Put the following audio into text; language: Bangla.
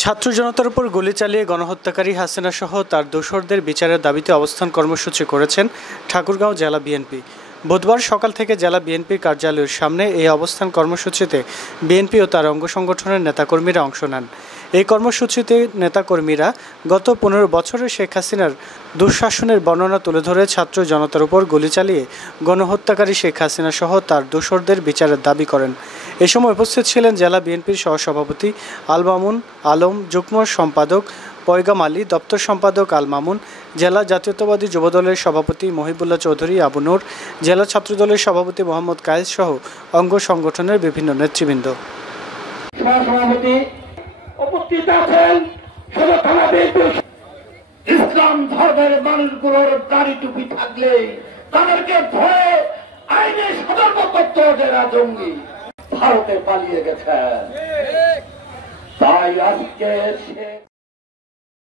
ছাত্র জনতার উপর গুলি চালিয়ে গণহত্যাকারী হাসিনা সহ তার দোসরদের বিচারের দাবিতে অবস্থান কর্মসূচি করেছেন ঠাকুরগাঁও জেলা বিএনপি। বুধবার সকাল থেকে জেলা বিএনপির কার্যালয়ের সামনে এই অবস্থান কর্মসূচিতে বিএনপি ও তার অঙ্গ সংগঠনের নেতাকর্মীরা অংশ নেন। এই কর্মসূচিতে নেতাকর্মীরা গত 15 বছরে শেখ হাসিনার দুঃশাসনের বর্ণনা তুলে ধরে ছাত্র জনতার উপর গুলি চালিয়ে গণহত্যাকারী শেখ হাসিনা সহ তার দোসরদের বিচারের দাবি করেন। এ সময় উপস্থিত ছিলেন জেলা বিএনপির সহসভাপতি আল মামুন আলম, যুগ্ম সম্পাদক পয়গাম আলী, দপ্তর সম্পাদক আল মামুন, জেলা জাতীয়তাবাদী যুবদলের সভাপতি মহিবুল্লাহ চৌধুরী আবু নূর, জেলা ছাত্রদলের সভাপতি মোহাম্মদ কায়েস সহ অঙ্গ সংগঠনের বিভিন্ন নেতৃবৃন্দ। ইসলাম ধর্মের মানুষগুলোর দাড়ি টুপি থাকলে তাদেরকে ধরে আইনে সতর্ক করতে যারা জঙ্গি ভারতে পালিয়ে গেছেন। তাই আজকে